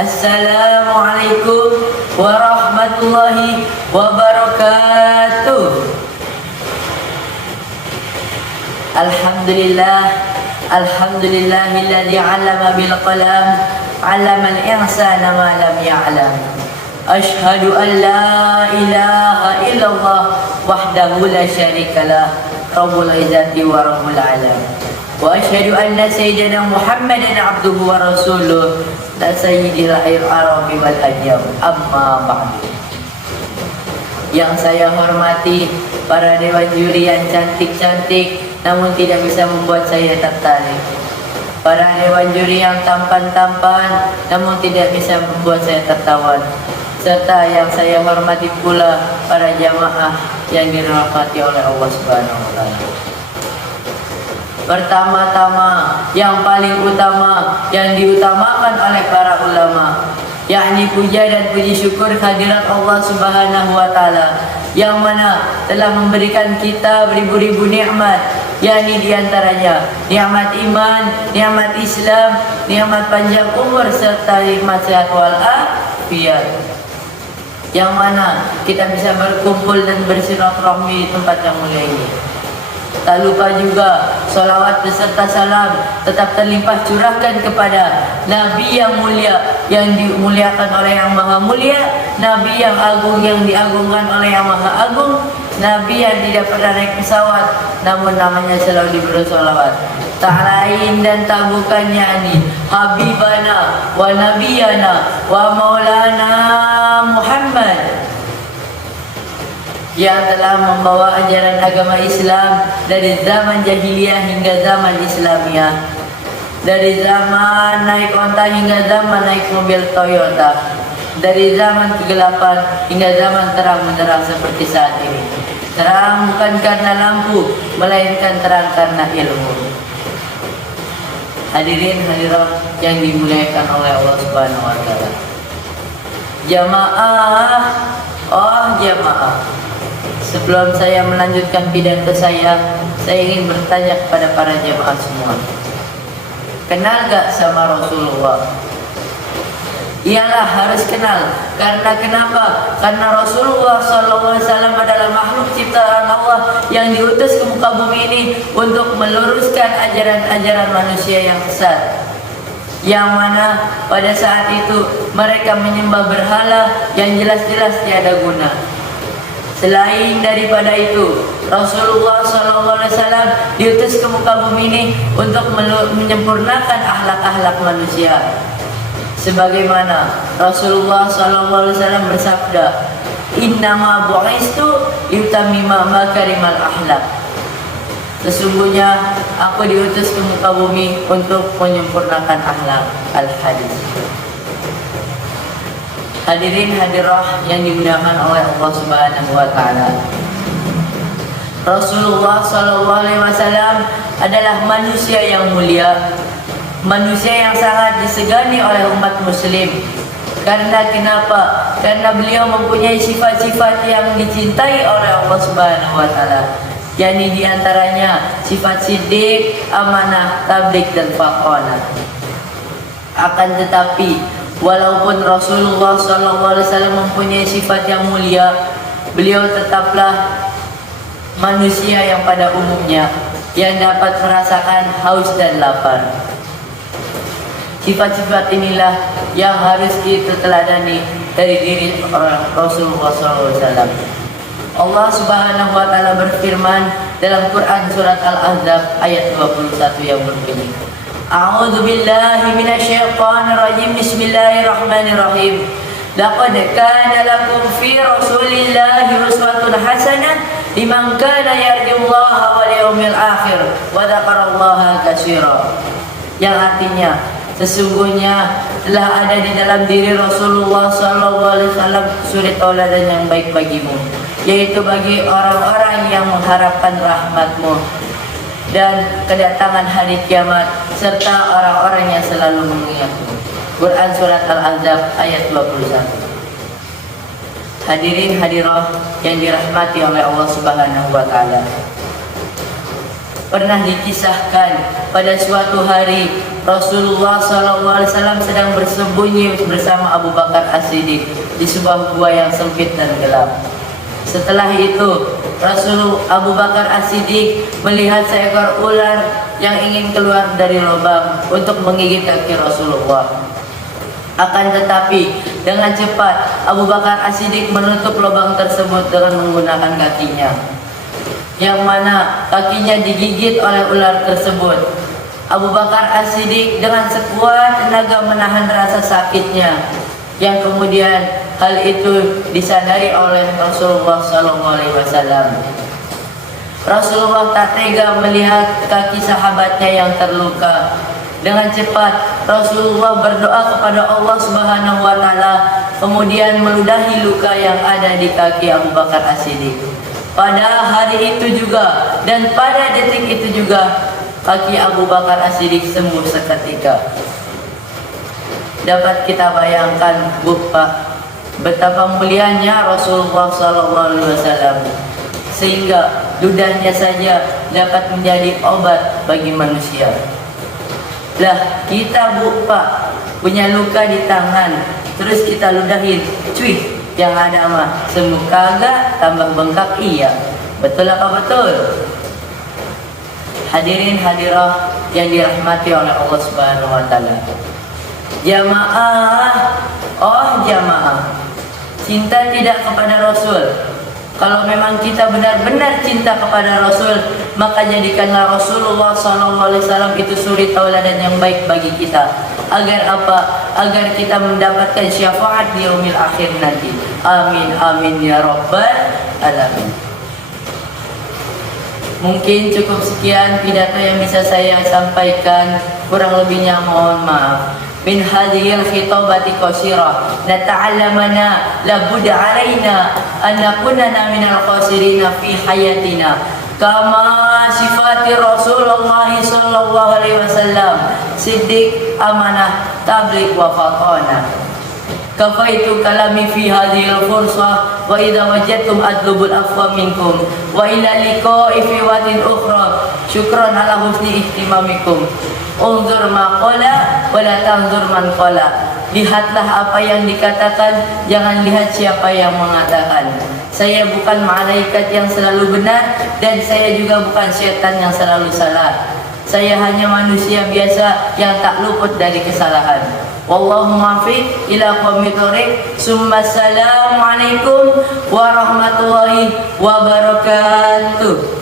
Assalamualaikum warahmatullahi wabarakatuh. Alhamdulillahilladzi 'allama bil qalam, 'allamal insana ma lam ya'lam. Asyhadu an la ilaha illallah wahdahu la syarikalah, rabbul izzati wa rabbul alam. Wa asyhadu anna sayyidina Muhammadan 'abduhu wa rasuluh, la sayyidil arabi wal ajam. Amma ba'du. Yang saya hormati para dewan juri yang cantik-cantik namun tidak bisa membuat saya tertarik. Para dewan juri yang tampan-tampan namun tidak bisa membuat saya tertawan. Serta yang saya hormati pula para jamaah yang dirahmati oleh Allah Subhanahu wa taala. Pertama-tama, yang paling utama yang diutamakan oleh para ulama, yakni puja dan puji syukur hadirat Allah Subhanahu wa taala yang mana telah memberikan kita beribu-ribu nikmat, yakni diantaranya nikmat iman, nikmat Islam, nikmat panjang umur serta nikmat sehat wal afiat, yang mana kita bisa berkumpul dan bersilaturahmi di tempat yang mulia ini. Tak lupa juga salawat beserta salam tetap terlimpah curahkan kepada Nabi yang mulia, yang dimuliakan oleh yang maha mulia, Nabi yang agung yang diagungkan oleh yang maha agung, Nabi yang tidak pernah naik pesawat namun namanya selalu diberi salawat. Tak lain dan tak bukannya ini Habibana wa Nabiyana wa Maulana Muhammad yang telah membawa ajaran agama Islam dari zaman jahiliyah hingga zaman Islamiyah, dari zaman naik onta hingga zaman naik mobil Toyota, dari zaman kegelapan hingga zaman terang benderang seperti saat ini. Terang bukan karena lampu, melainkan terang karena ilmu. Hadirin hadirat yang dimuliakan oleh Allah Subhanahu wa taala. Jamaah, jamaah. Sebelum saya melanjutkan pidato saya ingin bertanya kepada para jamaah semua. Kenal gak sama Rasulullah? Iyalah, harus kenal. Karena kenapa? Karena Rasulullah SAW adalah makhluk ciptaan Allah yang diutus ke muka bumi ini untuk meluruskan ajaran-ajaran manusia yang sesat, yang mana pada saat itu mereka menyembah berhala yang jelas-jelas tiada guna. Selain daripada itu, Rasulullah SAW diutus ke muka bumi ini untuk menyempurnakan akhlak-akhlak manusia. Sebagaimana Rasulullah SAW bersabda, "Innama bu'istu liyutammima makarimal akhlak." Sesungguhnya aku diutus ke muka bumi untuk menyempurnakan akhlak. Al-Hadis. Hadirin hadirah yang dimuliakan oleh Allah Subhanahu wa taala. Rasulullah SAW adalah manusia yang mulia, manusia yang sangat disegani oleh umat muslim. Karena kenapa? Karena beliau mempunyai sifat-sifat yang dicintai oleh Allah Subhanahu wa taala. yakni diantaranya sifat siddiq, amanah, tabligh dan faqanah. Akan tetapi walaupun Rasulullah SAW mempunyai sifat yang mulia, beliau tetaplah manusia yang pada umumnya yang dapat merasakan haus dan lapar. Sifat-sifat inilah yang harus kita teladani dari diri Rasulullah SAW. Allah Subhanahu wa taala berfirman dalam Quran surat Al-Ahzab ayat 21 yang berbunyi, A'udzu billahi minasyaitonir rajim. Bismillahirrahmanirrahim. Laqad kana lakum fi Rasulillahi uswatun hasanah liman kana yarjullaha wal yawmil akhir wa dzakarallaha katsira. Yang artinya sesungguhnya telah ada di dalam diri Rasulullah SAW suri tauladan yang baik bagimu, yaitu bagi orang-orang yang mengharapkan rahmatmu dan kedatangan hari kiamat serta orang-orang yang selalu mengingatmu. Quran surat Al-Ahzab ayat 21. Hadirin hadirah yang dirahmati oleh Allah Subhanahu wa taala. Pernah dikisahkan pada suatu hari Rasulullah SAW sedang bersembunyi bersama Abu Bakar As-Siddiq di sebuah gua yang sempit dan gelap. Setelah itu, Abu Bakar As-Siddiq melihat seekor ular yang ingin keluar dari lubang untuk menggigit kaki Rasulullah. Akan tetapi, dengan cepat Abu Bakar As-Siddiq menutup lubang tersebut dengan menggunakan kakinya, yang mana kakinya digigit oleh ular tersebut. Abu Bakar As-Siddiq dengan sekuat tenaga menahan rasa sakitnya, yang kemudian hal itu disadari oleh Rasulullah SAW. Rasulullah tak tega melihat kaki sahabatnya yang terluka. Dengan cepat Rasulullah berdoa kepada Allah Subhanahu wa taala, kemudian meludahi luka yang ada di kaki Abu Bakar As-Siddiq. Pada hari itu juga dan pada detik itu juga kaki Abu Bakar As-Siddiq sembuh seketika. Dapat kita bayangkan, Bapak, betapa mulianya Rasulullah SAW, sehingga ludahnya saja dapat menjadi obat bagi manusia. Lah, kita Bapak punya luka di tangan, terus kita ludahin, cuy, yang ada mah sembuh kagak, tambah bengkak iya. Betul apa betul? Hadirin hadirah yang dirahmati oleh Allah Subhanahu wa taala. Jamaah, oh jamaah, cinta tidak kepada Rasul. Kalau memang kita benar-benar cinta kepada Rasul, maka jadikanlah Rasulullah SAW itu suri tauladan yang baik bagi kita. Agar apa? Agar kita mendapatkan syafaat di yaumil akhir nanti. Amin amin ya rabbal alamin. Mungkin cukup sekian pidato yang bisa saya sampaikan, kurang lebihnya mohon maaf. Min hadhil khitabati qasirah nata'allamana labud alaina an nakunana minal khasirina fi hayatina kama sifati Rasulullah sallallahu alaihi wasallam siddiq amanah tabligh wa fatana. Kafaitu kalami fi hadhil fursah wa idza wajadtum adlubul afwa minkum wa ila liqa'i fi wadin ukhra. Syukran ala husni ihtimamikum. Unzur ma qala wa la tanzur man qala. Lihatlah apa yang dikatakan, jangan lihat siapa yang mengatakan. Saya bukan malaikat yang selalu benar, dan saya juga bukan setan yang selalu salah. Saya hanya manusia biasa yang tak luput dari kesalahan. Wallahu muwaffiq ila aqwamit thoriq. Assalamualaikum warahmatullahi wabarakatuh.